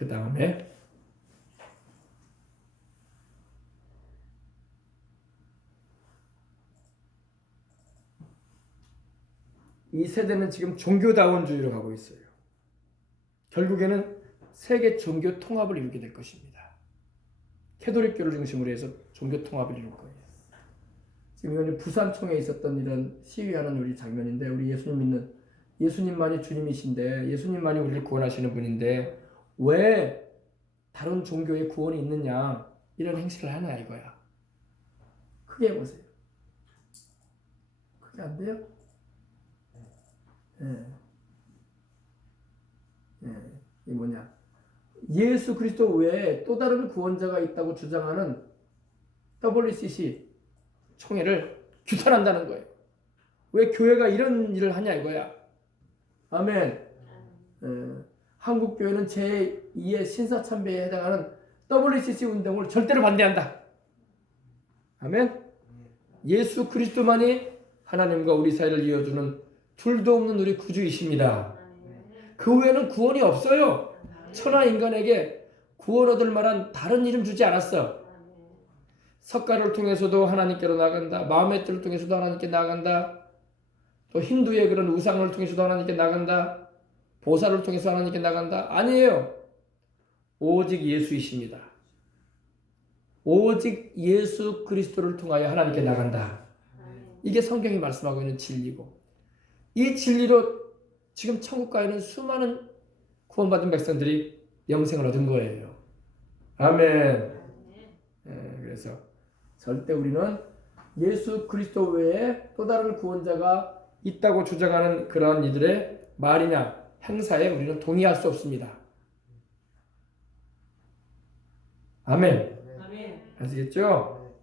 그 다음에 이 세대는 지금 종교다원주의로 가고 있어요. 결국에는 세계 종교 통합을 이루게 될 것입니다. 캐톨릭교를 중심으로 해서 종교 통합을 이룰 거예요. 지금 이건 부산총회에 있었던 이런 시위하는 우리 장면인데, 우리 예수님 믿는, 예수님만이 주님이신데, 예수님만이 우리를 구원하시는 분인데 왜 다른 종교의 구원이 있느냐, 이런 행실을 하냐 이거야. 크게 보세요. 그게 안 돼요? 이게 뭐냐? 예수 그리스도 외에 또 다른 구원자가 있다고 주장하는 WCC 총회를 규탄한다는 거예요. 왜 교회가 이런 일을 하냐 이거야. 아멘. 한국 교회는 제2의 신사참배에 해당하는 WCC 운동을 절대로 반대한다. 아멘. 예수 그리스도만이 하나님과 우리 사이를 이어주는 둘도 없는 우리 구주이십니다. 그 외에는 구원이 없어요. 천하 인간에게 구원 얻을 만한 다른 이름 주지 않았어. 석가를 통해서도 하나님께로 나간다. 마음의 뜻을 통해서도 하나님께 나간다. 또 힌두의 그런 우상을 통해서도 하나님께 나간다. 보살을 통해서 하나님께 나간다. 아니에요. 오직 예수이십니다. 오직 예수 그리스도를 통하여 하나님께 나간다. 이게 성경이 말씀하고 있는 진리고, 이 진리로 지금 천국 가 있는 수많은 구원받은 백성들이 영생을 얻은 거예요. 아멘. 그래서 절대 우리는 예수 그리스도 외에 또 다른 구원자가 있다고 주장하는 그러한 이들의 말이나 행사에 우리는 동의할 수 없습니다. 아멘. 아시겠죠?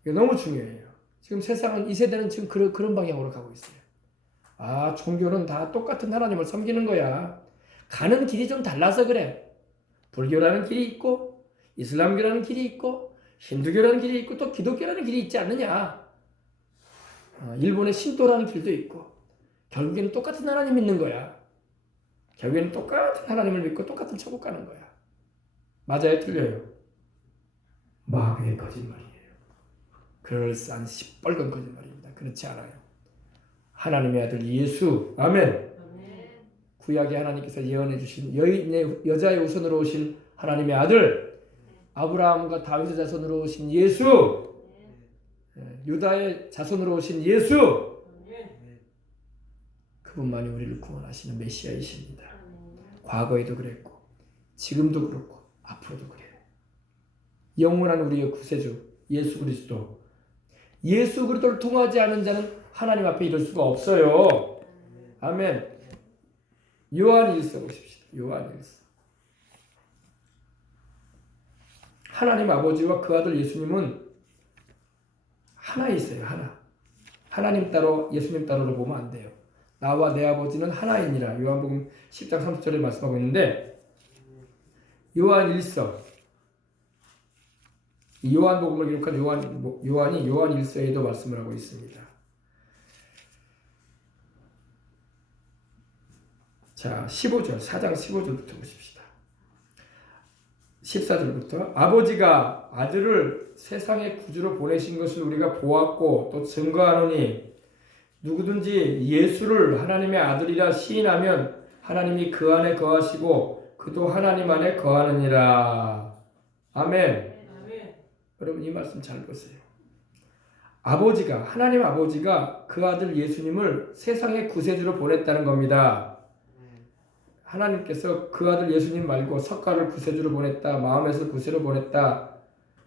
이게 너무 중요해요. 지금 세상은, 이 세대는 지금 그런 방향으로 가고 있어요. 아, 종교는 다 똑같은 하나님을 섬기는 거야. 가는 길이 좀 달라서 그래. 불교라는 길이 있고, 이슬람교라는 길이 있고, 힌두교라는 길이 있고, 또 기독교라는 길이 있지 않느냐. 일본의 신도라는 길도 있고, 결국에는 똑같은 하나님 믿는 거야. 결국에는 똑같은 하나님을 믿고 똑같은 천국 가는 거야. 맞아요? 틀려요? 마귀의 거짓말이에요. 그럴싸한 시뻘건 거짓말입니다. 그렇지 않아요. 하나님의 아들 예수, 아멘. 구약의 하나님께서 예언해 주신 여자의 우선으로 오신 하나님의 아들, 아브라함과 다윗의 자손으로 오신 예수, 유다의 자손으로 오신 예수, 그분만이 우리를 구원하시는 메시아이십니다. 과거에도 그랬고, 지금도 그렇고, 앞으로도 그래요. 영원한 우리의 구세주 예수 그리스도, 예수 그리스도를 통하지 않은 자는 하나님 앞에 이를 수가 없어요. 아멘. 요한 1서 보십시오. 요한 1서. 하나님 아버지와 그 아들 예수님은 하나이세요. 하나. 하나님 따로 예수님 따로로 보면 안 돼요. 나와 내 아버지는 하나이니라. 요한복음 10장 30절에 말씀하고 있는데, 요한 1서, 요한복음을 기록한 요한이 요한 1서에도 말씀을 하고 있습니다. 자, 15절, 4장 15절부터 보십시다. 14절부터 아버지가 아들을 세상의 구주로 보내신 것을 우리가 보았고 또 증거하노니 누구든지 예수를 하나님의 아들이라 시인하면 하나님이 그 안에 거하시고 그도 하나님 안에 거하느니라. 아멘. 여러분 이 말씀 잘 보세요. 아버지가, 하나님 아버지가 그 아들 예수님을 세상의 구세주로 보냈다는 겁니다. 하나님께서 그 아들 예수님 말고 석가를 구세주로 보냈다, 마음에서 구세로 보냈다,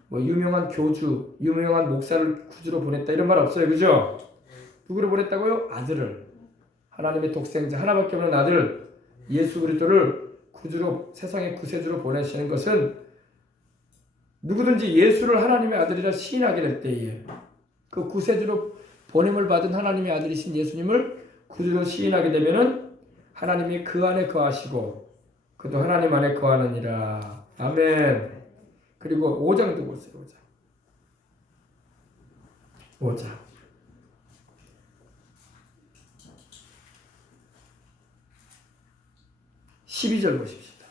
뭐 유명한 교주, 유명한 목사를 구주로 보냈다 이런 말 없어요. 그죠? 누구를 보냈다고요? 아들을. 하나님의 독생자 하나밖에 없는 아들 예수 그리스도를 구주로, 세상의 구세주로 보내시는 것은 누구든지 예수를 하나님의 아들이라 시인하게 될 때에 그 구세주로 보냄을 받은 하나님의 아들이신 예수님을 구주로 시인하게 되면은 하나님이 그 안에 거하시고 그도 하나님 안에 거하느니라. 아멘. 그리고 5장도 보세요. 5장 12절 보십시다.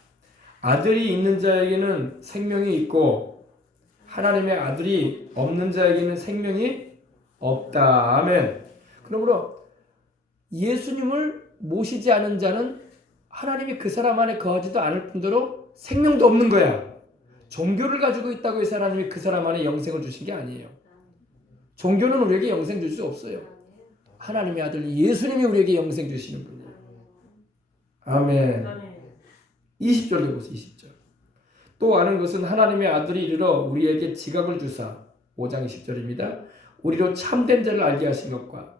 아들이 있는 자에게는 생명이 있고 하나님의 아들이 없는 자에게는 생명이 없다. 아멘. 그러므로 예수님을 모시지 않은 자는 하나님이 그 사람 안에 거하지도 않을 뿐더러 생명도 없는 거야. 종교를 가지고 있다고 해서 하나님이 그 사람 안에 영생을 주신 게 아니에요. 종교는 우리에게 영생 줄 수 없어요. 하나님의 아들 예수님이 우리에게 영생 주시는 분이에요. 아멘. 20절에 보세요. 20절. 또 아는 것은 하나님의 아들이 이르러 우리에게 지각을 주사 5장 20절입니다. 우리로 참된 자를 알게 하신 것과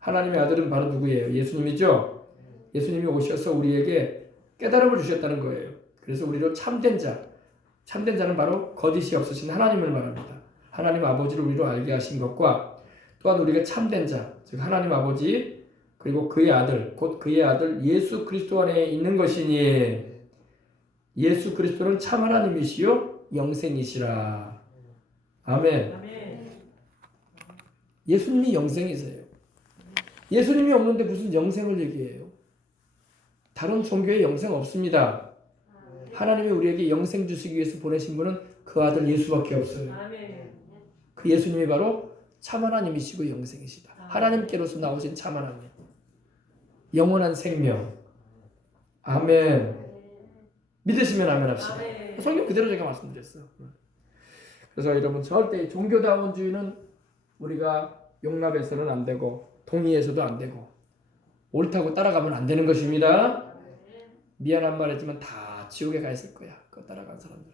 하나님의 아들은 바로 누구예요? 예수님이죠. 예수님이 오셔서 우리에게 깨달음을 주셨다는 거예요. 그래서 우리로 참된 자는 바로 거짓이 없으신 하나님을 말합니다. 하나님 아버지를 우리로 알게 하신 것과 또한 우리가 참된 자, 즉 하나님 아버지 그리고 그의 아들, 곧 그의 아들 예수 그리스도 안에 있는 것이니 예수 그리스도는 참 하나님이시요 영생이시라. 아멘. 예수님이 영생이세요. 예수님이 없는데 무슨 영생을 얘기해요? 다른 종교에 영생 없습니다. 하나님이 우리에게 영생 주시기 위해서 보내신 분은 그 아들 예수밖에 없어요. 그 예수님이 바로 참 하나님이시고 영생이시다. 하나님께로서 나오신 참 하나님. 영원한 생명. 아멘. 믿으시면 아멘 합시다. 성경 그대로 제가 말씀드렸어요. 그래서 여러분 절대 종교다원주의는 우리가 용납해서는 안 되고 동의해서도 안 되고 옳다고 따라가면 안 되는 것입니다. 미안한 말이지만 다 지옥에 가 있을 거야. 그거 따라간 사람들.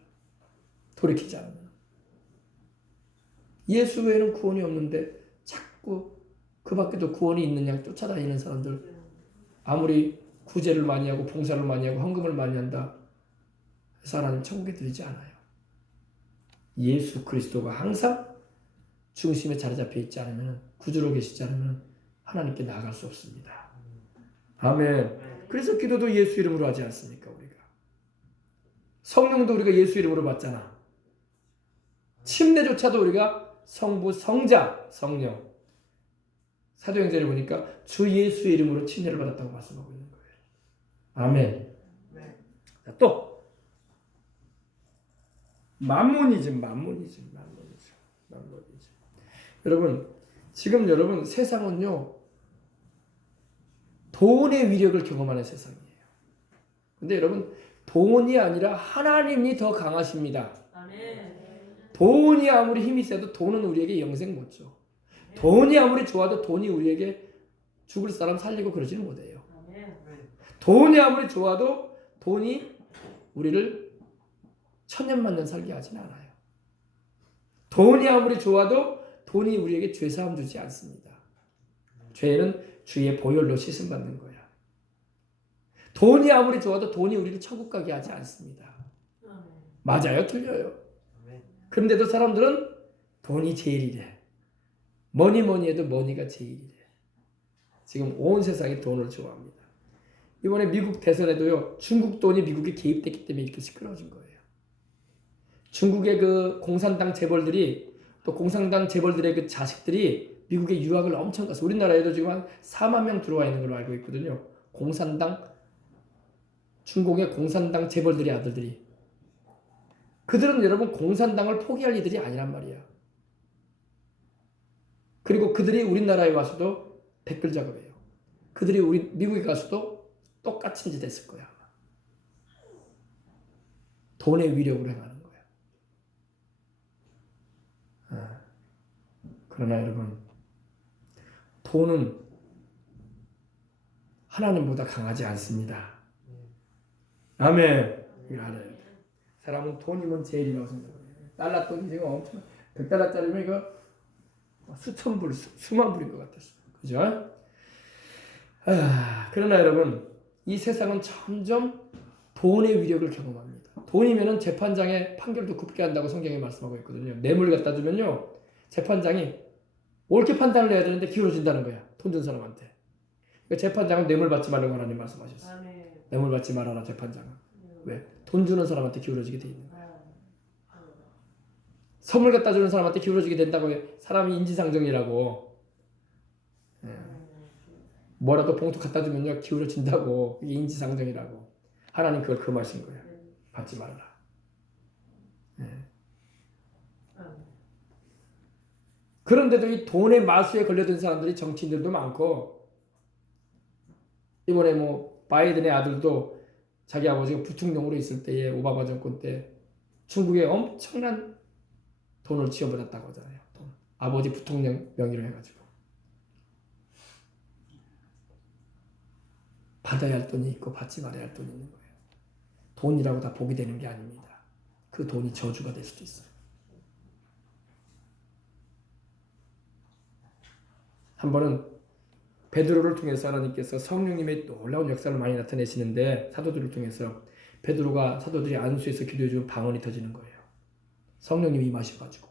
돌이키지 않으면. 예수 외에는 구원이 없는데 자꾸 그 밖에도 구원이 있는 양 쫓아다니는 사람들 아무리 구제를 많이 하고 봉사를 많이 하고 헌금을 많이 한다 해서 하나님 천국에 들이지 않아요. 예수 그리스도가 항상 중심에 자리 잡혀 있지 않으면 구주로 계시지 않으면 하나님께 나아갈 수 없습니다. 아멘. 그래서 기도도 예수 이름으로 하지 않습니까? 우리가 성령도 우리가 예수 이름으로 받잖아. 침례조차도 우리가 성부, 성자, 성령. 사도행전에 보니까 주 예수의 이름으로 침례를 받았다고 말씀하고 있는 거예요. 아멘. 자, 또 만모니즘. 여러분, 지금 여러분 세상은요 돈의 위력을 경험하는 세상이에요. 근데 여러분 돈이 아니라 하나님이 더 강하십니다. 돈이 아무리 힘이 세도 돈은 우리에게 영생 못 줘. 돈이 아무리 좋아도 돈이 우리에게 죽을 사람 살리고 그러지는 못해요. 돈이 아무리 좋아도 돈이 우리를 천년만년 살게 하지는 않아요. 돈이 아무리 좋아도 돈이 우리에게 죄사함 주지 않습니다. 죄는 주의 보혈로 씻음받는 거야. 돈이 아무리 좋아도 돈이 우리를 천국 가게 하지 않습니다. 맞아요? 틀려요? 그런데도 사람들은 돈이 제일이래. 뭐니 해도 머니가 제일이래. 지금 온 세상이 돈을 좋아합니다. 이번에 미국 대선에도요, 중국 돈이 미국에 개입됐기 때문에 이렇게 시끄러워진 거예요. 중국의 그 공산당 재벌들이 또 공산당 재벌들의 그 자식들이 미국에 유학을 엄청 가서 우리나라에도 지금 한 4만 명 들어와 있는 걸로 알고 있거든요. 중국의 공산당 재벌들의 아들들이. 그들은 여러분 공산당을 포기할 이들이 아니란 말이야. 그리고 그들이 우리나라에 와서도 댓글 작업해요. 그들이 미국에 가서도 똑같은 짓 했을 거야. 돈의 위력으로 행하는 거야. 그러나 여러분, 돈은 하나님보다 강하지 않습니다. 아멘. 이걸 알아야 돼. 사람은 돈이면 제일이라고 생각해요. 달러 돈이 지금 엄청 100달러짜리면 이거 수천 불, 수만 불인 것 같았어요. 그죠? 그러나 여러분, 이 세상은 점점 돈의 위력을 경험합니다. 돈이면은 재판장의 판결도 굽게 한다고 성경에 말씀하고 있거든요. 뇌물 갖다 주면요, 재판장이 옳게 판단을 해야 되는데 기울어진다는 거야. 돈 준 사람한테. 그러니까 재판장은 뇌물 받지 말라고 하나님 말씀하셨어요. 뇌물 받지 말아라 재판장은. 왜? 돈 주는 사람한테 기울어지게 돼 있는 거야. 선물 갖다 주는 사람한테 기울어지게 된다고 해. 사람이 인지상정이라고. 뭐라도 봉투 갖다 주면요 기울어진다고. 이게 인지상정이라고. 하나님 그걸 금하신 거예요. 받지 말라. 예. 그런데도 이 돈의 마수에 걸려든 사람들이 정치인들도 많고, 이번에 뭐 바이든의 아들도 자기 아버지가 부통령으로 있을 때에 오바마 정권 때 중국에 엄청난 돈을 지원받았다고 하잖아요. 돈. 아버지 부통령 명의로 해가지고. 받아야 할 돈이 있고 받지 말아야 할 돈이 있는 거예요. 돈이라고 다 복이 되는 게 아닙니다. 그 돈이 저주가 될 수도 있어요. 한 번은 베드로를 통해서 하나님께서 성령님의 놀라운 역사를 많이 나타내시는데, 사도들을 통해서 베드로가 사도들이 안수해서 기도해주면 방언이 터지는 거예요. 성령님이 임하셔가지고.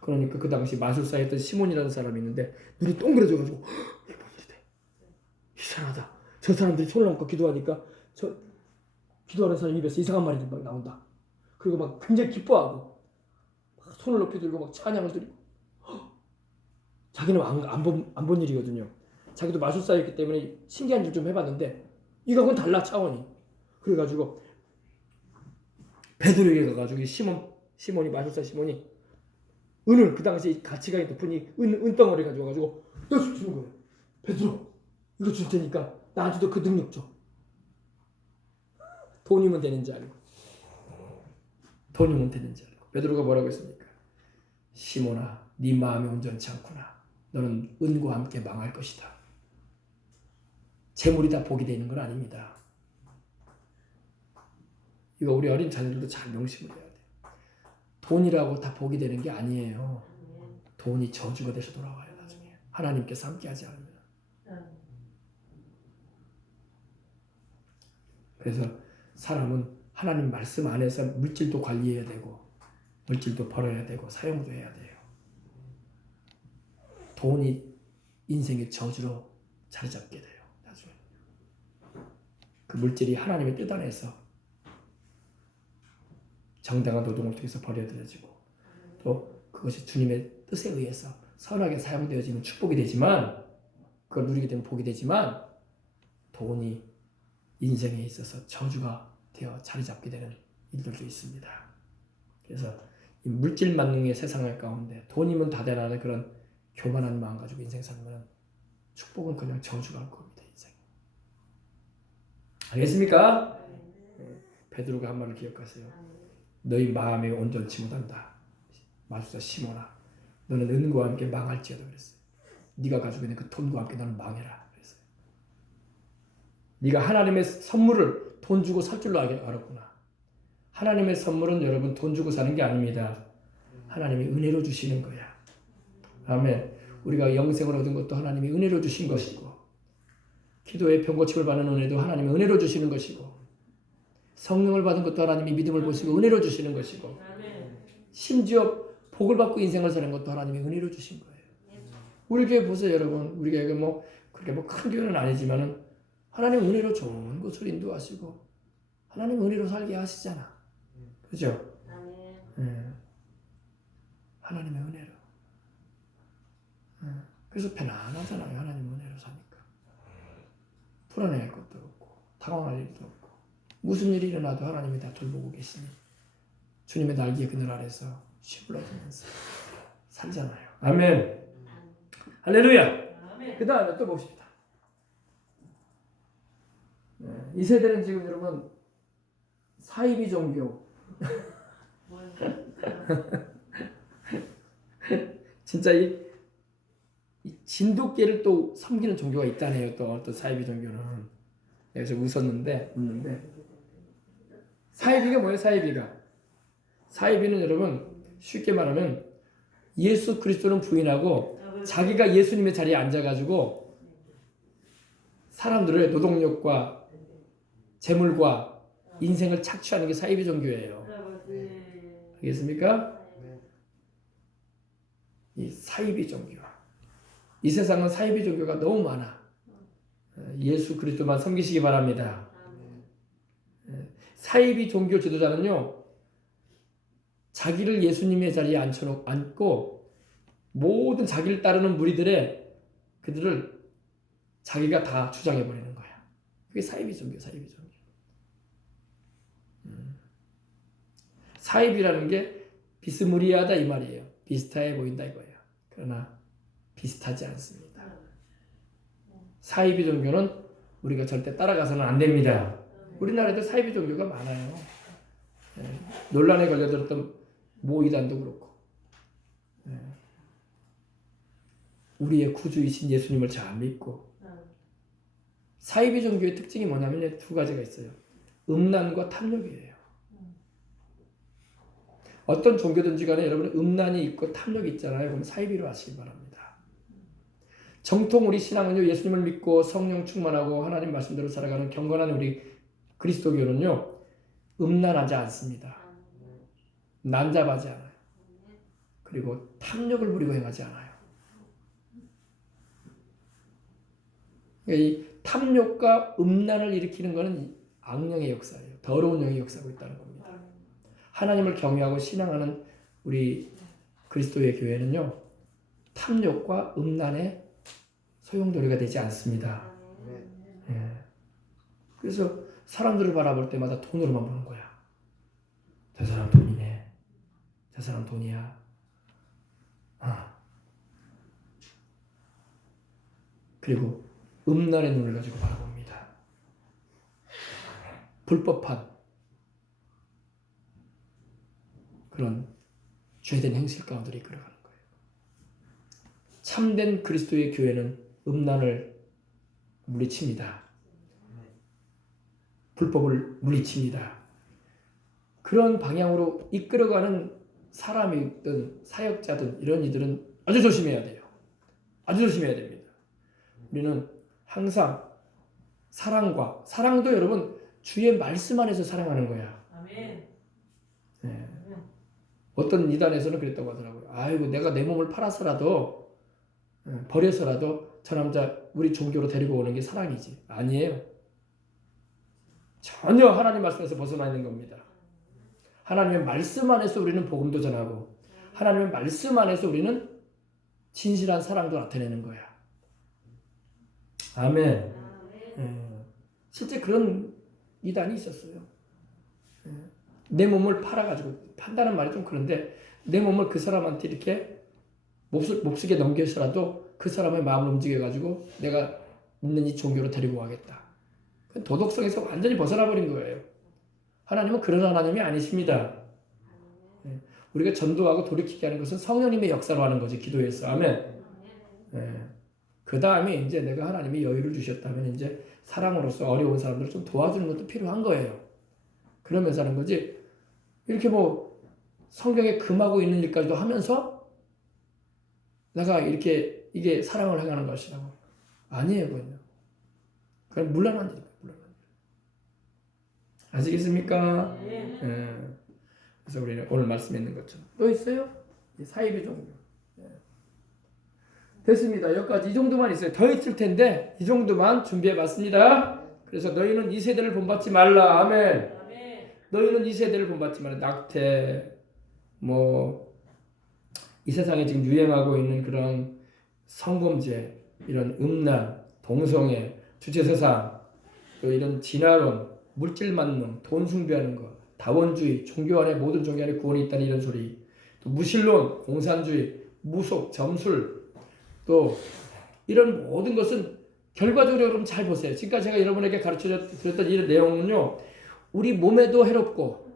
그러니까 그 당시 마술사에 했던 시몬이라는 사람이 있는데 눈이 동그래져가지고 이게 뭔 일이래, 이상하다, 저 사람들이 손을 얹고 기도하니까 저 기도하는 사람 입에서 이상한 말이 막 나온다. 그리고 막 굉장히 기뻐하고 막 손을 높이 들고 막 찬양을 드리고, 자기는 안 본 일이거든요. 자기도 마술사였기 때문에 신기한 일 좀 해봤는데 이거하고는 달라, 차원이. 그래가지고 베드로에게 가가지고 시몬이 마술사 시몬이 은을, 그 당시 가치가 높은 이 은덩어리 가져와가지고 너 주는 거예요. 베드로, 이거 줄 테니까 나한테도 그 능력 줘. 돈이면 되는지 알고. 돈이면 되는지 알고. 베드로가 뭐라고 했습니까? 시몬아, 네 마음이 온전치 않구나. 너는 은과 함께 망할 것이다. 재물이 다 복이 되는 건 아닙니다. 이거 우리 어린 자녀들도 잘 명심을 해야 돼요. 돈이라고 다 복이 되는 게 아니에요. 돈이 저주가 돼서 돌아와요, 나중에. 하나님께서 함께 하지 않으면. 그래서 사람은 하나님 말씀 안에서 물질도 관리해야 되고, 물질도 벌어야 되고, 사용도 해야 돼요. 돈이 인생의 저주로 자리 잡게 돼요, 나중에. 그 물질이 하나님의 뜻 안에서 정당한 노동을 통해서 벌어들여지고, 또 그것이 주님의 뜻에 의해서 선하게 사용되어지는 축복이 되지만, 그걸 누리게 되면 복이 되지만, 돈이 인생에 있어서 저주가 되어 자리 잡게 되는 일들도 있습니다. 그래서 이 물질 만능의 세상을 가운데 돈이면 다 되라는 그런 교만한 마음 가지고 인생 살면 축복은 그냥 저주가 올 겁니다, 인생. 알겠습니까? 네. 베드로가 한 말을 기억하세요. 너희 마음이 온전치 못한다. 마술사 시몬아, 너는 은과 함께 망할지어다 그랬어요. 네가 가지고 있는 그 돈과 함께 너는 망해라 그랬어요. 네가 하나님의 선물을 돈 주고 살 줄로 알았구나. 하나님의 선물은 여러분 돈 주고 사는 게 아닙니다. 하나님이 은혜로 주시는 거야. 아멘. 우리가 영생을 얻은 것도 하나님이 은혜로 주신 것이고, 기도의 병고침을 받는 은혜도 하나님이 은혜로 주시는 것이고, 성령을 받은 것도 하나님이 믿음을 보시고 은혜로 주시는 것이고, 심지어 복을 받고 인생을 사는 것도 하나님이 은혜로 주신 거예요. 우리 교회 보세요, 여러분. 우리 교회가 그렇게 큰 교회는 아니지만은 하나님 은혜로 좋은 곳으로 인도하시고 하나님 은혜로 살게 하시잖아. 그죠? 네. 하나님의 은혜로. 그래서 편안하잖아요, 하나님 은혜로 사니까. 불안해할 것도 없고 당황할 일도 없고, 무슨 일이 일어나도 하나님이 다 돌보고 계시니 주님의 날개 그늘 아래서 쉬불러지면서 살잖아요. 아멘. 할렐루야. 그 다음에 또 봅시다. 이 세대는 지금 여러분 사이비 종교. 진짜 이 진돗개를 또 섬기는 종교가 있다네요. 또 사이비 종교는. 내가 좀 웃었는데 사이비가 뭐예요? 사이비는 여러분 쉽게 말하면 예수 그리스도는 부인하고 자기가 예수님의 자리에 앉아가지고 사람들의 노동력과 재물과 인생을 착취하는 게 사이비 종교예요. 알겠습니까? 이 사이비 종교. 이 세상은 사이비 종교가 너무 많아. 예수 그리스도만 섬기시기 바랍니다. 사이비 종교 지도자는요, 자기를 예수님의 자리에 앉고 모든 자기를 따르는 무리들의 그들을 자기가 다 주장해 버리는 거야. 그게 사이비 종교. 사입이라는 게 비스무리하다 이 말이에요. 비슷해 보인다 이거예요. 그러나 비슷하지 않습니다. 사이비 종교는 우리가 절대 따라가서는 안 됩니다. 우리나라에도 사이비 종교가 많아요. 논란에 걸려들었던 모이단도 그렇고, 우리의 구주이신 예수님을 잘 믿고, 사이비 종교의 특징이 뭐냐면 두 가지가 있어요. 음란과 탐욕이에요. 어떤 종교든지 간에 여러분 음란이 있고 탐욕이 있잖아요. 그럼 사이비로 하시기 바랍니다. 정통 우리 신앙은요, 예수님을 믿고 성령 충만하고 하나님 말씀대로 살아가는 경건한 우리 그리스도교는요, 음란하지 않습니다. 난잡하지 않아요. 그리고 탐욕을 부리고 행하지 않아요. 이 탐욕과 음란을 일으키는 것은 악령의 역사예요. 더러운 영이 역사하고 있다는 겁니다. 하나님을 경외하고 신앙하는 우리 그리스도의 교회는요, 탐욕과 음란의 소용돌이가 되지 않습니다. 그래서 사람들을 바라볼 때마다 돈으로만 보는 거야. 저 사람 돈이네. 저 사람 돈이야. 그리고 음란의 눈을 가지고 바라봅니다. 불법한 그런 죄된 행실 가운데로 이끌어가는 거예요. 참된 그리스도의 교회는 음란을 물리칩니다. 불법을 물리칩니다. 그런 방향으로 이끌어가는 사람이든 사역자든 이런 이들은 아주 조심해야 돼요. 아주 조심해야 됩니다. 우리는 항상 사랑도 여러분 주의 말씀 안에서 사랑하는 거야. 아멘. 네. 어떤 이단에서는 그랬다고 하더라고요. 아이고 내가 내 몸을 팔아서라도 버려서라도 저 남자 우리 종교로 데리고 오는 게 사랑이지. 아니에요. 전혀 하나님 말씀에서 벗어나 있는 겁니다. 하나님의 말씀 안에서 우리는 복음도 전하고 하나님의 말씀 안에서 우리는 진실한 사랑도 나타내는 거야. 아멘. 실제 그런 이단이 있었어요. 내 몸을 팔아가지고, 판다는 말이 좀 그런데 내 몸을 그 사람한테 이렇게 몹쓰게 넘겨서라도 그 사람의 마음을 움직여가지고 내가 있는 이 종교로 데리고 가겠다. 도덕성에서 완전히 벗어나 버린 거예요. 하나님은 그런 하나님이 아니십니다. 우리가 전도하고 돌이키게 하는 것은 성령님의 역사로 하는 거지, 기도에서. 아멘. 그 다음에 이제 내가 하나님이 여유를 주셨다면 이제 사랑으로서 어려운 사람들을 좀 도와주는 것도 필요한 거예요. 그러면서 하는 거지. 이렇게 뭐 성경에 금하고 있는 일까지도 하면서 내가 이렇게 이게 사랑을 행하는 것이라고. 아니에요, 그건. 그건 물란한 일이에요. 아시겠습니까? 그래서 우리는 오늘 말씀에 있는 것처럼 또 있어요? 사이비 종교. 됐습니다. 여기까지 이 정도만 있어요. 더 있을 텐데 이 정도만 준비해봤습니다. 그래서 너희는 이 세대를 본받지 말라. 아멘. 너희는 이 세대를 본받지 말라. 낙태, 이 세상에 지금 유행하고 있는 그런 성범죄, 이런 음란, 동성애, 주체세상, 또 이런 진화론, 물질 만능, 돈 숭배하는 것, 다원주의, 종교 안에 모든 종교 안에 구원이 있다는 이런 소리, 또 무신론, 공산주의, 무속, 점술, 또 이런 모든 것은 결과적으로 여러분 잘 보세요. 지금까지 제가 여러분에게 가르쳐 드렸던 이런 내용은요, 우리 몸에도 해롭고,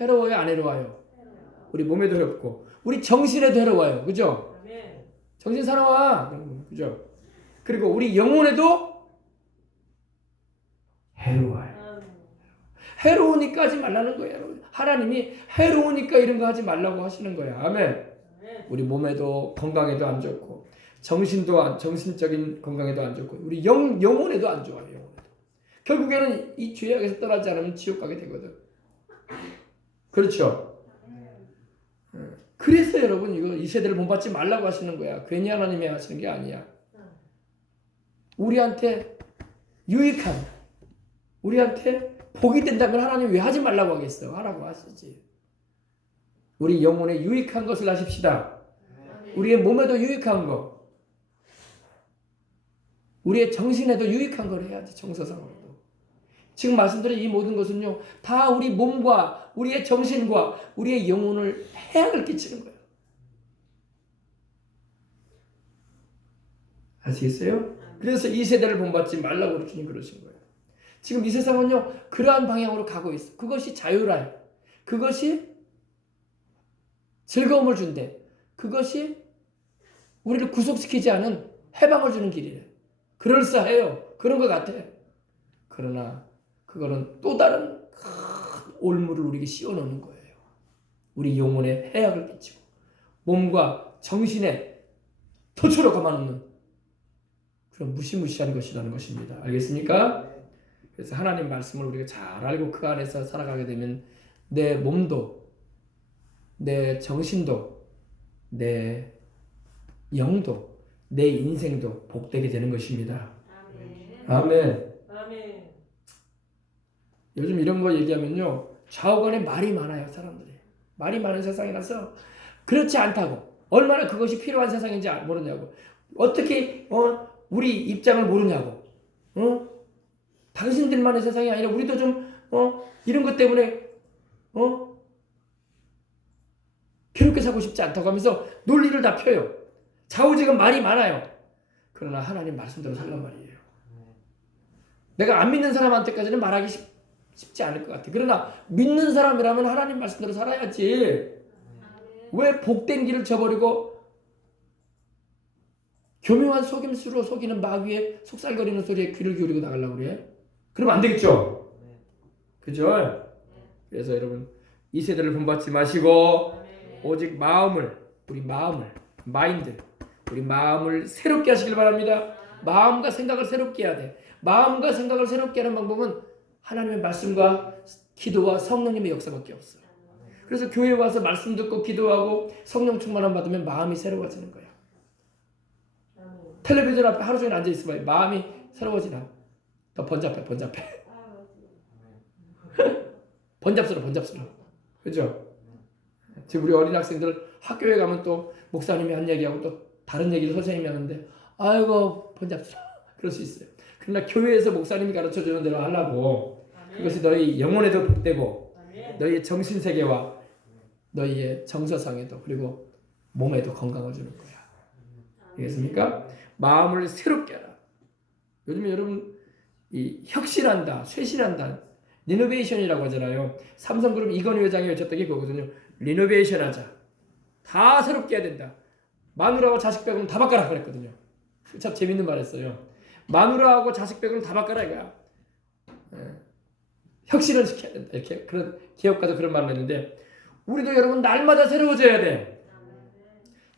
해로워요, 안 해로워요? 우리 몸에도 해롭고, 우리 정신에도 해로워요. 그죠? 정신 사나워. 그죠? 그리고 우리 영혼에도 해로워요. 해로우니까 하지 말라는 거예요. 하나님이 해로우니까 이런 거 하지 말라고 하시는 거예요. 아멘. 우리 몸에도 건강에도 안 좋고, 정신적인 건강에도 안 좋고, 우리 영혼에도 안 좋아요. 영혼에도. 결국에는 이 죄악에서 떠나지 않으면 지옥 가게 되거든. 그렇죠? 그래서 여러분 이 세대를 본받지 말라고 하시는 거야. 괜히 하나님이 하시는 게 아니야. 우리한테 유익한, 우리한테 복이 된다면 하나님 왜 하지 말라고 하겠어? 하라고 하시지. 우리 영혼에 유익한 것을 하십시다. 우리의 몸에도 유익한 거, 우리의 정신에도 유익한 걸 해야지. 정서상으로도 지금 말씀드린 이 모든 것은요, 다 우리 몸과 우리의 정신과 우리의 영혼을 해악을 끼치는 거예요. 아시겠어요? 그래서 이 세대를 본받지 말라고 주님 그러신 거예요. 지금 이 세상은요, 그러한 방향으로 가고 있어. 그것이 자유라요. 그것이 즐거움을 준대. 그것이 우리를 구속시키지 않은 해방을 주는 길이래. 그럴싸해요. 그런 것 같아. 그러나 그거는 또 다른 큰 올무를 우리에게 씌워놓는 거예요. 우리 영혼에 해악을 끼치고 몸과 정신에 토초로 감아놓는 그런 무시무시한 것이라는 것입니다. 알겠습니까? 그래서 하나님 말씀을 우리가 잘 알고 그 안에서 살아가게 되면 내 몸도 내 정신도 내 영도 내 인생도 복되게 되는 것입니다. 아멘. 아멘. 요즘 이런 거 얘기하면요, 좌우간에 말이 많아요. 사람들이 말이 많은 세상이라서 그렇지 않다고, 얼마나 그것이 필요한 세상인지 모르냐고, 어떻게 우리 입장을 모르냐고, 당신들만의 세상이 아니라 우리도 좀 이런 것 때문에 괴롭게 살고 싶지 않다고 하면서 논리를 다 펴요. 좌우지간 말이 많아요. 그러나 하나님 말씀대로 살란 말이에요. 내가 안 믿는 사람한테까지는 말하기 쉽지 않을 것 같아. 그러나 믿는 사람이라면 하나님 말씀대로 살아야지. 왜 복된 길을 저버리고 교묘한 속임수로 속이는 마귀의 속살거리는 소리에 귀를 기울이고 나가려고 그래? 그러면 안 되겠죠? 그죠? 그래서 여러분, 이 세대를 본받지 마시고 오직 우리 마음을 새롭게 하시길 바랍니다. 마음과 생각을 새롭게 해야 돼. 마음과 생각을 새롭게 하는 방법은 하나님의 말씀과 기도와 성령님의 역사밖에 없어요. 그래서 교회에 와서 말씀 듣고 기도하고 성령 충만함 받으면 마음이 새로워지는 거야. 텔레비전 앞에 하루 종일 앉아 있어봐요. 마음이 새로워지나? 더 번잡해. 번잡스러워. 그죠? 지금 우리 어린 학생들 학교에 가면 또 목사님이 한 얘기하고 또 다른 얘기를 선생님이 하는데 아이고 번잡스러워. 그럴 수 있어요. 그러나 교회에서 목사님이 가르쳐주는 대로 하려고, 그것이 너희 영혼에도 복되고 너희의 정신세계와 너희의 정서상에도 그리고 몸에도 건강을 주는 거야. 알겠습니까? 마음을 새롭게 하라. 요즘에 여러분 이 혁신한다, 쇄신한다, 리노베이션이라고 하잖아요. 삼성그룹 이건희 회장이 외쳤던 게 그거거든요. 리노베이션 하자. 다 새롭게 해야 된다. 마누라하고 자식 빼고는 다 바꿔라 그랬거든요. 참 재밌는 말 했어요. 마누라하고 자식 빼고는 다 바꿔라 이거야. 혁신을 시켜야 된다. 이렇게 그런 기업가도 그런 말을 했는데, 우리도 여러분 날마다 새로워져야 돼.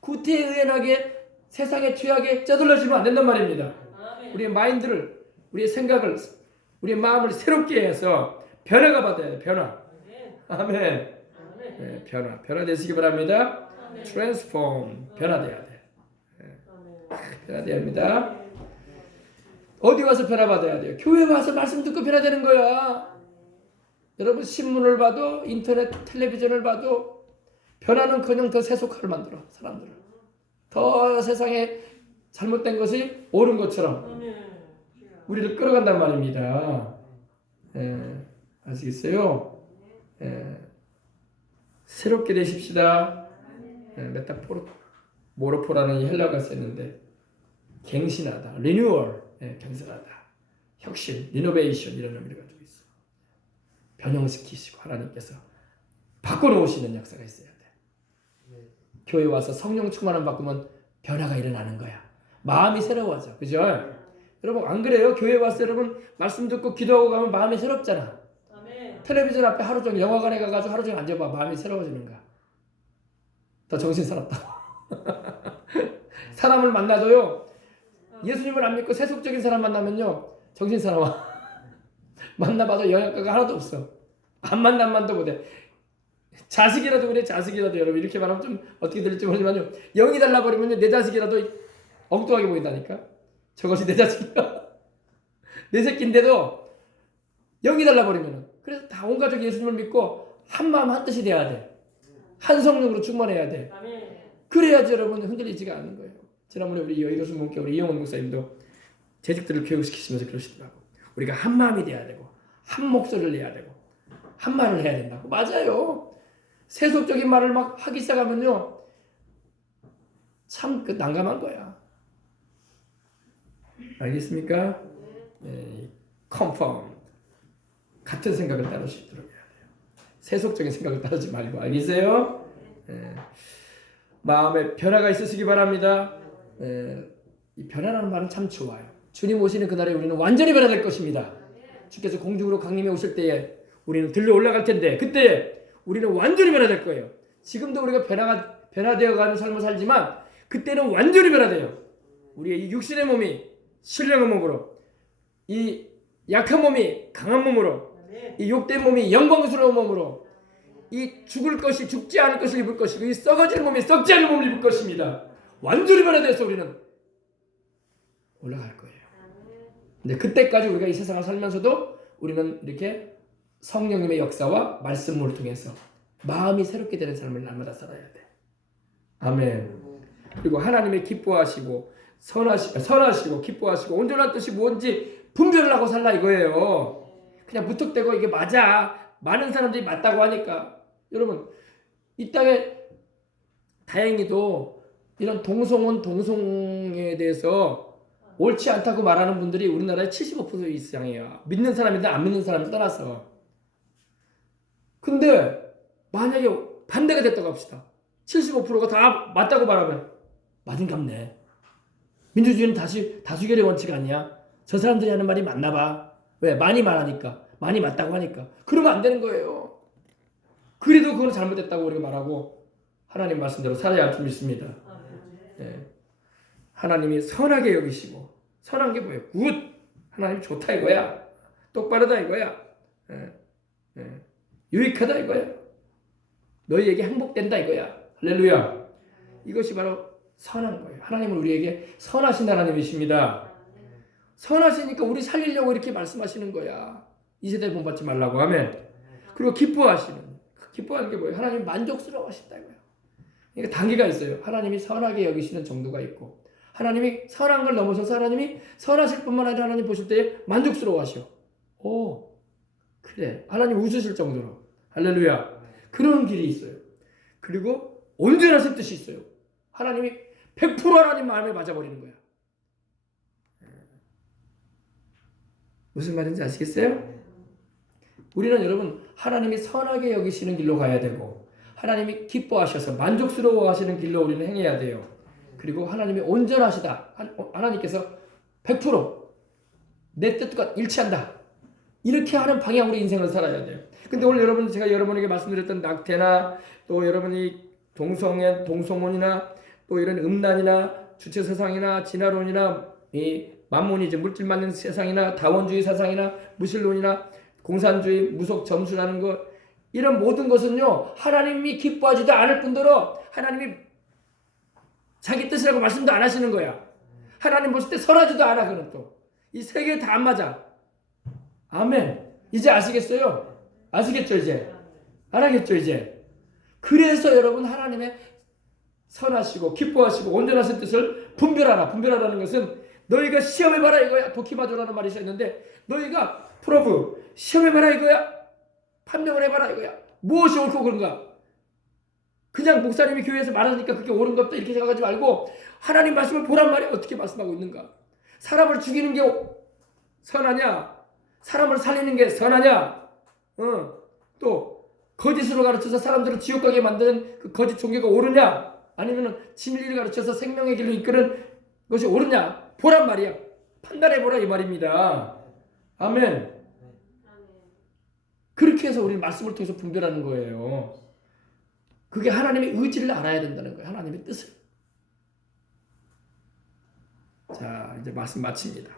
구태의연하게 세상의 죄악에 쩌들러지면 안 된단 말입니다. 우리의 마인드를, 우리의 생각을, 우리의 마음을 새롭게 해서 변화가 받아야 돼. 변화. 아멘. 네, 변화되시기 바랍니다. 트랜스폼, 변화돼야 돼. 변화돼야 합니다. 어디 와서 변화받아야 돼요? 교회 와서 말씀 듣고 변화되는 거야. 여러분 신문을 봐도 인터넷 텔레비전을 봐도 변화는커녕 더 세속화를 만들어. 사람들을 더 세상에 잘못된 것이 옳은 것처럼 우리를 끌어간단 말입니다. 아시겠어요? 새롭게 되십시다. 모로포라는 이 헬라어가 쓰였는데 갱신하다, 리뉴얼, 경선하다, 혁신, 리노베이션 이런 의미를 가지고 있어. 변형시키시고 하나님께서 바꿔놓으시는 역사가 있어야 돼. 교회 와서 성령 충만함 받으면 변화가 일어나는 거야. 마음이 새로워져. 그죠? 여러분 안 그래요? 교회 와서 여러분 말씀 듣고 기도하고 가면 마음이 새롭잖아. 텔레비전 앞에 하루 종일, 영화관에 가가지고 하루 종일 앉아봐. 마음이 새로워지는 거야. 더 정신 사납다고. 사람을 만나도요, 예수님을 안 믿고 세속적인 사람 만나면요 정신 사나워. 만나봐도 영향가가 하나도 없어. 안 만나도 못해. 자식이라도 그래. 자식이라도 여러분 이렇게 말하면 좀 어떻게 들릴지 모르지만요, 영이 달라버리면 내 자식이라도 엉뚱하게 보인다니까. 저것이 내 자식이야. 내 새끼인데도 영이 달라버리면, 그래서 다 온 가족이 예수님을 믿고 한 마음 한 뜻이 돼야 돼. 한 성령으로 충만해야 돼. 그래야지 여러분 흔들리지가 않는 거예요. 지난번에 우리 여의도 문교회 우리 이영원 목사님도 재직들을 교육시키시면서 그러시더라고. 우리가 한 마음이 돼야 되고 한 목소리를 내야 되고 한 말을 해야 된다고. 맞아요. 세속적인 말을 막 하기 시작하면요, 참 난감한 거야. 알겠습니까? 컴파운드, 같은 생각을 따를 수 있도록 해야 돼요. 세속적인 생각을 따르지 말고. 알겠어요? 마음에 변화가 있으시기 바랍니다. 이 변화라는 말은 참 좋아요. 주님 오시는 그날에 우리는 완전히 변화될 것입니다. 주께서 공중으로 강림해 오실 때에 우리는 들려 올라갈 텐데, 그때 우리는 완전히 변화될 거예요. 지금도 우리가 변화되어가는 삶을 살지만 그때는 완전히 변화돼요. 우리의 이 육신의 몸이 신령한 몸으로, 이 약한 몸이 강한 몸으로, 이 욕된 몸이 영광스러운 몸으로, 이 죽을 것이 죽지 않을 것을 입을 것이고, 이 썩어질 몸이 썩지 않을 몸을 입을 것입니다. 완전히 변화돼서 우리는 올라갈 거예요. 근데 그때까지 우리가 이 세상을 살면서도 우리는 이렇게 성령님의 역사와 말씀을 통해서 마음이 새롭게 되는 삶을 날마다 살아야 돼. 아멘. 그리고 하나님의 기뻐하시고 선하시고 기뻐하시고 온전한 뜻이 뭔지 분별을 하고 살라 이거예요. 그냥 무턱대고 이게 맞아, 많은 사람들이 맞다고 하니까. 여러분, 이 땅에 다행히도 이런 동성애 대해서 옳지 않다고 말하는 분들이 우리나라에 75% 이상이에요. 믿는 사람이든 안 믿는 사람을 떠나서. 근데 만약에 반대가 됐다고 합시다. 75%가 다 맞다고 말하면 맞은갑네. 민주주의는 다수결의 원칙 아니야? 저 사람들이 하는 말이 맞나 봐. 왜? 많이 말하니까. 많이 맞다고 하니까. 그러면 안 되는 거예요. 그래도 그건 잘못됐다고 우리가 말하고 하나님 말씀대로 살아야 할 줄 믿습니다. 예. 하나님이 선하게 여기시고, 선한 게 뭐예요? 굿! 하나님 좋다 이거야. 똑바르다 이거야. 유익하다 이거야. 너희에게 행복된다 이거야. 할렐루야. 이것이 바로 선한 거예요. 하나님은 우리에게 선하신 하나님이십니다. 선하시니까 우리 살리려고 이렇게 말씀하시는 거야. 이 세대에 본받지 말라고. 아멘. 그리고 기뻐하는 게 뭐예요? 하나님 만족스러워하신다 이거예요. 그러니까 단계가 있어요. 하나님이 선하게 여기시는 정도가 있고, 하나님이 선한 걸 넘어서서 하나님이 선하실 뿐만 아니라 하나님 보실 때에 만족스러워하셔. 오, 그래. 하나님 웃으실 정도로. 할렐루야. 그런 길이 있어요. 그리고 온전하신 뜻이 있어요. 하나님이 100% 하나님 마음에 맞아버리는 거야. 무슨 말인지 아시겠어요? 우리는 여러분, 하나님이 선하게 여기시는 길로 가야 되고, 하나님이 기뻐하셔서 만족스러워 하시는 길로 우리는 행해야 돼요. 그리고 하나님이 온전하시다. 하나님께서 100% 내 뜻과 일치한다. 이렇게 하는 방향으로 인생을 살아야 돼요. 근데 오늘 여러분, 제가 여러분에게 말씀드렸던 낙태나 또 여러분이 동성혼이나 또 이런 음란이나 주체세상이나 진화론이나 이 만몬이죠. 물질 맞는 세상이나 다원주의 세상이나 무신론이나 공산주의 무속 점수라는 것, 이런 모든 것은요, 하나님이 기뻐하지도 않을 뿐더러 하나님이 자기 뜻이라고 말씀도 안 하시는 거야. 하나님 보실 때 선하지도 않아. 그는 또 이 세 개 다 안 맞아. 아멘. 이제 아시겠어요? 아시겠죠? 이제 알아겠죠? 이제. 그래서 여러분, 하나님의 선하시고 기뻐하시고 온전하신 뜻을 분별하라. 분별하라는 것은 너희가 시험해봐라 이거야. 도키마조라는 말이 있었는데, 너희가 프로브 시험해봐라 이거야. 판명을 해봐라 이거야. 무엇이 옳고 그른가. 그냥 목사님이 교회에서 말하니까 그게 옳은 것도 이렇게 생각하지 말고, 하나님 말씀을 보란 말이야. 어떻게 말씀하고 있는가. 사람을 죽이는 게 선하냐, 사람을 살리는 게 선하냐, 또 거짓으로 가르쳐서 사람들을 지옥 가게 만드는 그 거짓 종교가 옳으냐, 아니면 진리를 가르쳐서 생명의 길로 이끄는 것이 옳으냐, 보란 말이야. 판단해보라 이 말입니다. 아멘. 그렇게 해서 우리 말씀을 통해서 분별하는 거예요. 그게 하나님의 의지를 알아야 된다는 거예요. 하나님의 뜻을. 자, 이제 말씀 마칩니다.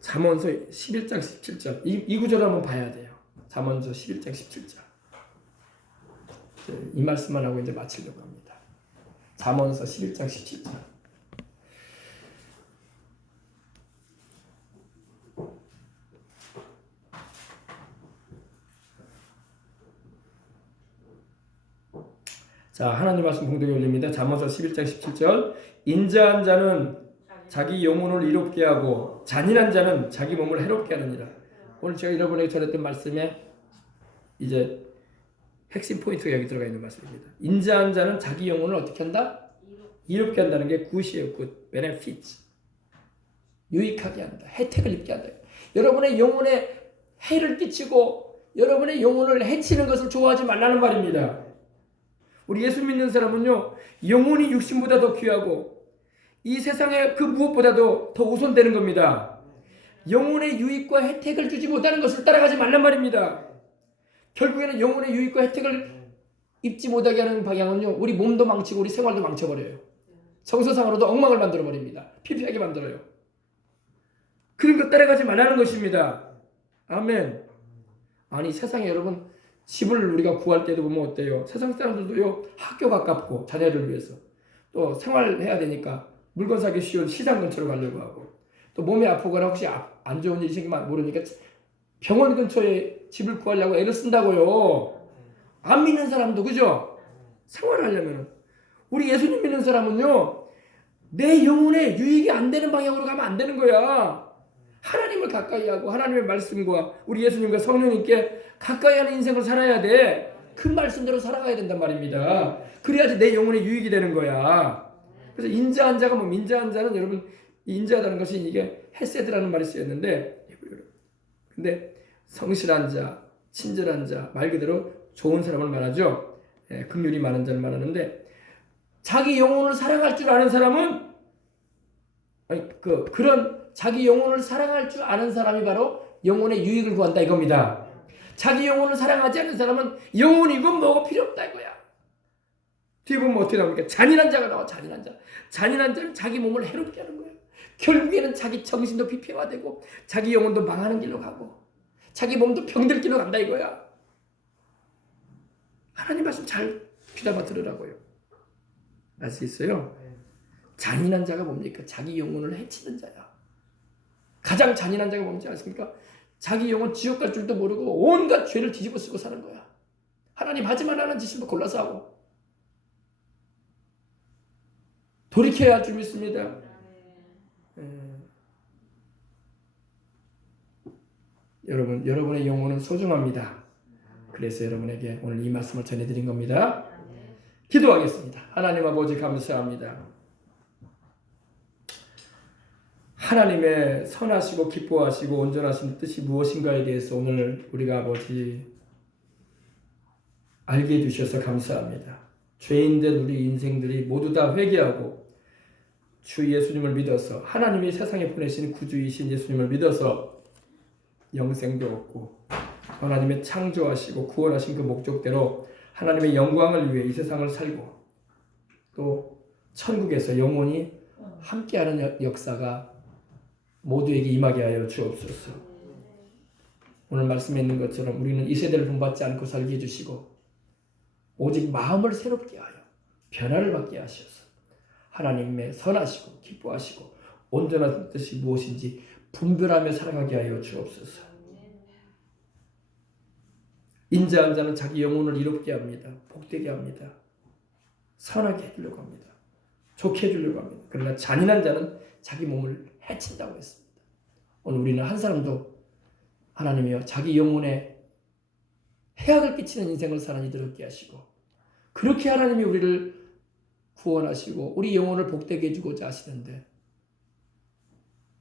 잠언서 11장 17절 이 구절을 한번 봐야 돼요. 잠언서 11장 17절. 이 말씀만 하고 이제 마치려고 합니다. 잠언서 11장 17절. 자, 하나님 말씀 공동에 올립니다. 잠언서 11장 17절. 인자한 자는 자기 영혼을 이롭게 하고 잔인한 자는 자기 몸을 해롭게 하느니라. 오늘 제가 여러분에게 전했던 말씀에 이제 핵심 포인트가 여기 들어가 있는 말씀입니다. 인자한 자는 자기 영혼을 어떻게 한다? 이롭게 한다는 게 굿이에요. 굿. benefit. 유익하게 한다. 혜택을 입게 한다. 여러분의 영혼에 해를 끼치고 여러분의 영혼을 해치는 것을 좋아하지 말라는 말입니다. 우리 예수 믿는 사람은요, 영혼이 육신보다 더 귀하고 이 세상에 그 무엇보다도 더 우선되는 겁니다. 영혼의 유익과 혜택을 주지 못하는 것을 따라가지 말란 말입니다. 결국에는 영혼의 유익과 혜택을 입지 못하게 하는 방향은요, 우리 몸도 망치고 우리 생활도 망쳐버려요. 정서상으로도 엉망을 만들어버립니다. 피폐하게 만들어요. 그런 것 따라가지 말라는 것입니다. 아멘. 아니, 세상에 여러분, 집을 우리가 구할 때도 보면 어때요? 세상 사람들도요, 학교 가깝고 자녀를 위해서 또 생활해야 되니까 물건 사기 쉬운 시장 근처로 가려고 하고, 또 몸이 아프거나 혹시 안 좋은 일이 생기면 모르니까 병원 근처에 집을 구하려고 애를 쓴다고요. 안 믿는 사람도, 그죠? 생활하려면. 우리 예수님 믿는 사람은요, 내 영혼에 유익이 안 되는 방향으로 가면 안 되는 거야. 하나님을 가까이 하고 하나님의 말씀과 우리 예수님과 성령님께 가까이 하는 인생을 살아야 돼. 그 말씀대로 살아가야 된단 말입니다. 그래야지 내 영혼에 유익이 되는 거야. 그래서 인자한 자가 뭐, 인자한 자는 여러분, 인자하다는 것이 이게 헤세드라는 말이 쓰였는데, 근데 성실한 자, 친절한 자, 말 그대로 좋은 사람을 말하죠. 긍휼이 많은 자를 말하는데, 자기 영혼을 사랑할 줄 아는 사람은, 그런 자기 영혼을 사랑할 줄 아는 사람이 바로 영혼의 유익을 구한다 이겁니다. 자기 영혼을 사랑하지 않는 사람은 영혼이고 뭐고 필요 없다 이거야. 뒤에 보면 어떻게 나옵니까? 잔인한 자가 나와. 잔인한 자. 잔인한 자는 자기 몸을 해롭게 하는 거예요. 결국에는 자기 정신도 피폐화되고 자기 영혼도 망하는 길로 가고 자기 몸도 병들 길로 간다 이거야. 하나님 말씀 잘 귀담아 들으라고요. 알 수 있어요? 잔인한 자가 뭡니까? 자기 영혼을 해치는 자야. 가장 잔인한 자가 뭔지 아십니까? 자기 영혼 지옥 갈 줄도 모르고 온갖 죄를 뒤집어 쓰고 사는 거야. 하나님 하지 말라는 짓을 골라서 하고. 돌이켜야 할 줄 믿습니다. 여러분의 영혼은 소중합니다. 그래서 여러분에게 오늘 이 말씀을 전해드린 겁니다. 기도하겠습니다. 하나님 아버지 감사합니다. 하나님의 선하시고 기뻐하시고 온전하신 뜻이 무엇인가에 대해서 오늘 우리가 아버지 알게 해주셔서 감사합니다. 죄인된 우리 인생들이 모두 다 회개하고 주 예수님을 믿어서 하나님이 세상에 보내신 구주이신 예수님을 믿어서 영생도 얻고 하나님의 창조하시고 구원하신 그 목적대로 하나님의 영광을 위해 이 세상을 살고 또 천국에서 영원히 함께하는 역사가 모두에게 임하게 하여 주옵소서. 오늘 말씀에 있는 것처럼 우리는 이 세대를 본받지 않고 살게 해주시고 오직 마음을 새롭게 하여 변화를 받게 하셔서 하나님의 선하시고 기뻐하시고 온전한 뜻이 무엇인지 분별하며 살아가게 하여 주옵소서. 인자한 자는 자기 영혼을 이롭게 합니다. 복되게 합니다. 선하게 해주려고 합니다. 좋게 해주려고 합니다. 그러나 잔인한 자는 자기 몸을 해친다고 했습니다. 오늘 우리는 한 사람도 하나님이여 자기 영혼에 해악을 끼치는 인생을 사는 이들 없게 하시고 그렇게 하나님이 우리를 구원하시고 우리 영혼을 복되게 해주고자 하시는데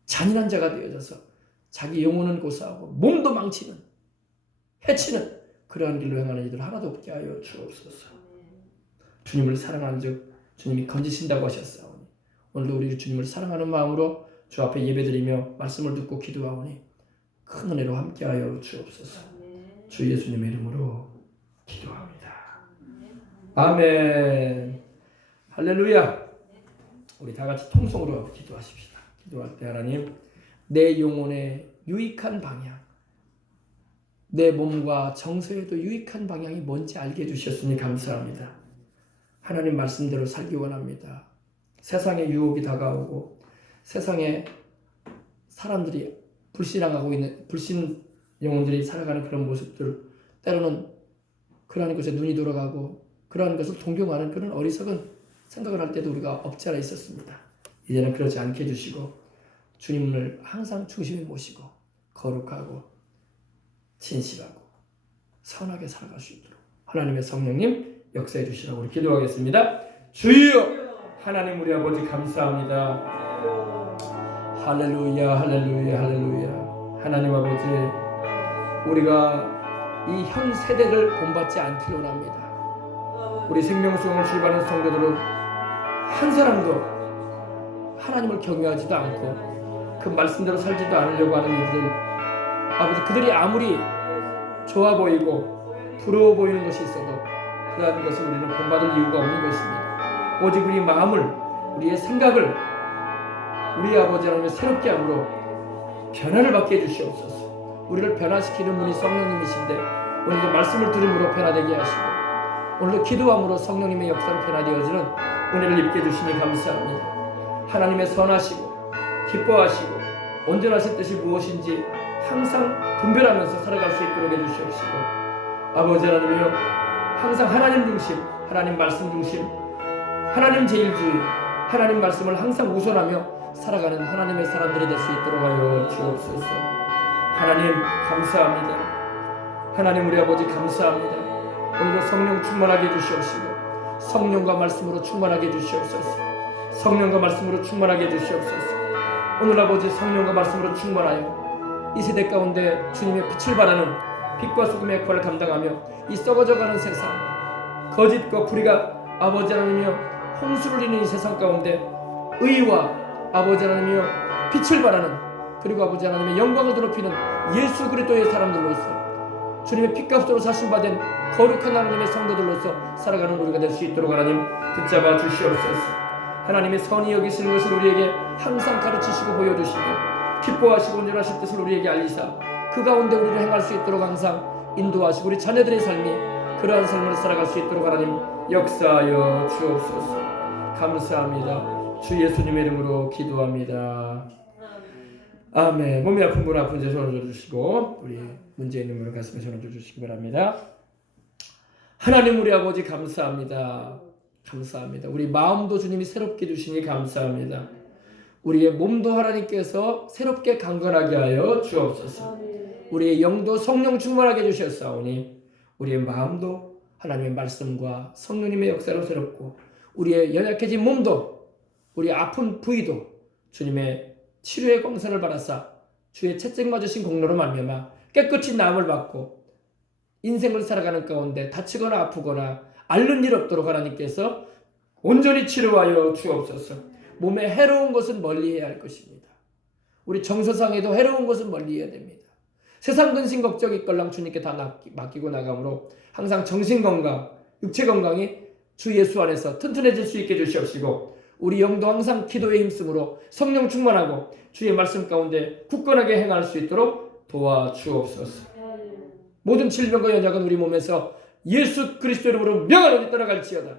잔인한 자가 되어져서 자기 영혼은 고사하고 몸도 망치는 해치는 그러한 길로 행하는 이들 하나도 없게 하여 주옵소서. 주님을 사랑하는 즉 주님이 건지신다고 하셨사오니 오늘도 우리 주님을 사랑하는 마음으로 주 앞에 예배드리며 말씀을 듣고 기도하오니 큰 은혜로 함께하여 주옵소서. 주 예수님의 이름으로 기도합니다. 아멘. 할렐루야. 우리 다 같이 통성으로 기도하십시다. 기도할 때 하나님 내 영혼에 유익한 방향 내 몸과 정서에도 유익한 방향이 뭔지 알게 해주셨으니 감사합니다. 하나님 말씀대로 살기 원합니다. 세상에 유혹이 다가오고 세상에 사람들이 불신앙하고 있는 불신 영혼들이 살아가는 그런 모습들 때로는 그러한 것에 눈이 돌아가고 그러한 것을 동경하는 그런 어리석은 생각을 할 때도 우리가 없지 않아 있었습니다. 이제는 그러지 않게 해주시고 주님을 항상 중심에 모시고 거룩하고 진실하고 선하게 살아갈 수 있도록 하나님의 성령님 역사해 주시라고 우리 기도하겠습니다. 주여 하나님 우리 아버지 감사합니다. 할렐루야 할렐루야 할렐루야. 하나님 아버지 우리가 이 현 세대를 본받지 않기를 원합니다. 우리 생명수용을 출발하는 성도들은 한 사람도 하나님을 경외하지도 않고 그 말씀대로 살지도 않으려고 하는 이들은 아버지 그들이 아무리 좋아 보이고 부러워 보이는 것이 있어도 그러한 것을 우리는 본받을 이유가 없는 것입니다. 오직 우리 마음을 우리의 생각을 우리 아버지 하나님의 새롭게 함으로 변화를 받게 해주시옵소서. 우리를 변화시키는 분이 성령님이신데 오늘도 말씀을 들음으로 변화되게 하시고 오늘도 기도함으로 성령님의 역사로 변화되어지는 은혜를 입게 해주시니 감사합니다. 하나님의 선하시고 기뻐하시고 온전하신 뜻이 무엇인지 항상 분별하면서 살아갈 수 있도록 해주시옵시고 아버지 하나님이여 항상 하나님 중심, 하나님 말씀 중심, 하나님 제일주의, 하나님 말씀을 항상 우선하며 살아가는 하나님의 사람들이 될 수 있도록 하여 주옵소서. 하나님 감사합니다. 하나님 우리 아버지 감사합니다. 오늘도 성령 충만하게 해주시옵시고 성령과 말씀으로 충만하게 해주시옵소서. 성령과 말씀으로 충만하게 해주시옵소서. 오늘 아버지 성령과 말씀으로 충만하여 이 세대 가운데 주님의 빛을 발하는 빛과 소금의 역할을 감당하며 이 썩어져가는 세상 거짓과 불의가 아버지 하나님이여 홍수를 이는 이 세상 가운데 의와 아버지 하나님이여 빛을 발하는 그리고 아버지 하나님의 영광을 더럽히는 예수 그리스도의 사람들로서 주님의 피값으로 사신받은 거룩한 하나님의 성도들로서 살아가는 우리가 될 수 있도록 하나님 붙잡아 주시옵소서. 하나님의 선히 여기시는 것을 우리에게 항상 가르치시고 보여주시고 기뻐하시고 온전하실 뜻을 우리에게 알리사 그 가운데 우리를 행할 수 있도록 항상 인도하시고 우리 자녀들의 삶이 그러한 삶을 살아갈 수 있도록 하나님 역사하여 주옵소서. 감사합니다. 주 예수님의 이름으로 기도합니다. 아멘. 몸이 아픈 분 아픈 제 손을 져주시고 우리 문제 있는 분을 가슴에 손을 져주시기 바랍니다. 하나님 우리 아버지 감사합니다. 감사합니다. 우리 마음도 주님이 새롭게 주시니 감사합니다. 우리의 몸도 하나님께서 새롭게 강건하게 하여 주옵소서. 우리의 영도 성령 충만하게 주셨사오니 우리의 마음도 하나님의 말씀과 성령님의 역사로 새롭고 우리의 연약해진 몸도 우리의 아픈 부위도 주님의 치료의 광선을 받아사 주의 채찍 맞으신 공로로 말미암아 깨끗이 나음을 받고 인생을 살아가는 가운데 다치거나 아프거나 앓는 일 없도록 하나님께서 온전히 치료하여 주옵소서. 몸에 해로운 것은 멀리해야 할 것입니다. 우리 정서상에도 해로운 것은 멀리해야 됩니다. 세상 근심 걱정 이끌랑 주님께 다 맡기고 나가므로 항상 정신건강, 육체건강이 주 예수 안에서 튼튼해질 수 있게 해주시옵시고 우리 영도 항상 기도에 힘쓰므로 성령 충만하고 주의 말씀 가운데 굳건하게 행할 수 있도록 도와주옵소서. 모든 질병과 연약은 우리 몸에서 예수 그리스도 이름으로 명하노니 떠나갈지어다.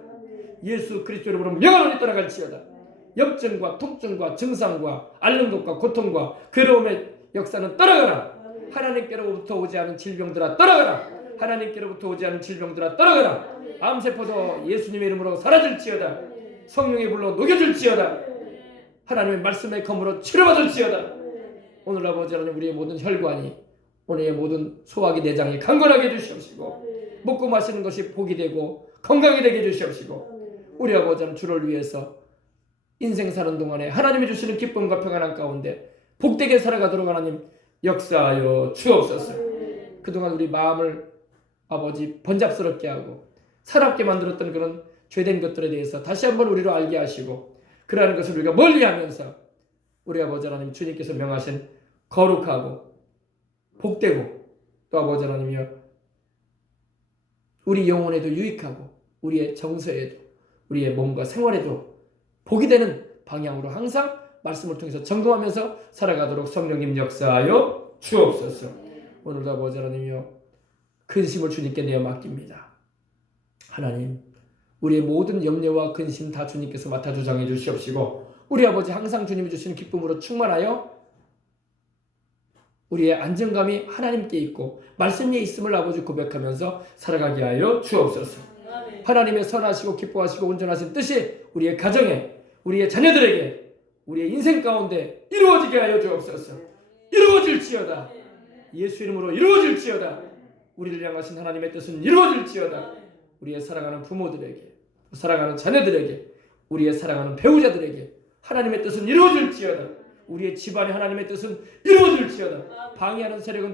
예수 그리스도 이름으로 명하노니 떠나갈지어다. 염증과 통증과 증상과 앓는 것과 고통과 괴로움의 역사는 떠나가라. 하나님께로부터 오지 않은 질병들아 떠나가라. 하나님께로부터 오지 않은 질병들아 떠나가라. 암세포도 예수님의 이름으로 사라질지어다. 성령의 불로 녹여질지어다. 하나님의 말씀의 검으로 치료받을지어다. 오늘 아버지 하나님 우리의 모든 혈관이 오늘의 모든 소화기 내장이 강건하게 해주시옵시고 먹고 마시는 것이 복이 되고 건강이 되게 해주시옵시고 우리 아버지 하나님 주를 위해서 인생 사는 동안에 하나님이 주시는 기쁨과 평안한 가운데 복되게 살아가도록 하나님 역사하여 주옵소서. 그동안 우리 마음을 아버지 번잡스럽게 하고 사납게 만들었던 그런 죄된 것들에 대해서 다시 한번 우리로 알게 하시고 그러한 것을 우리가 멀리하면서 우리 아버지 하나님 주님께서 명하신 거룩하고 복되고 또 아버지 하나님이여 우리 영혼에도 유익하고 우리의 정서에도 우리의 몸과 생활에도 복이 되는 방향으로 항상 말씀을 통해서 점검하면서 살아가도록 성령님 역사하여 주옵소서. 오늘도 아버지 하나님이여 근심을 주님께 내어 맡깁니다. 하나님 우리의 모든 염려와 근심 다 주님께서 맡아 주장해 주시옵시고 우리 아버지 항상 주님이 주시는 기쁨으로 충만하여 우리의 안정감이 하나님께 있고 말씀에 있음을 아버지 고백하면서 살아가게 하여 주옵소서. 하나님의 선하시고 기뻐하시고 온전하신 뜻이 우리의 가정에 우리의 자녀들에게 우리의 인생 가운데 이루어지게 하여 주옵소서. 이루어질지어다. 예수 이름으로 이루어질지어다. 우리를 향하신 하나님의 뜻은 이루어질지어다. 우리의 사랑하는 부모들에게, 사랑하는 자녀들에게, 우리의 사랑하는 배우자들에게 하나님의 뜻은 이루어질지어다. 우리의 집안의 하나님의 뜻은 이루어질지어다. 방해하는 세력은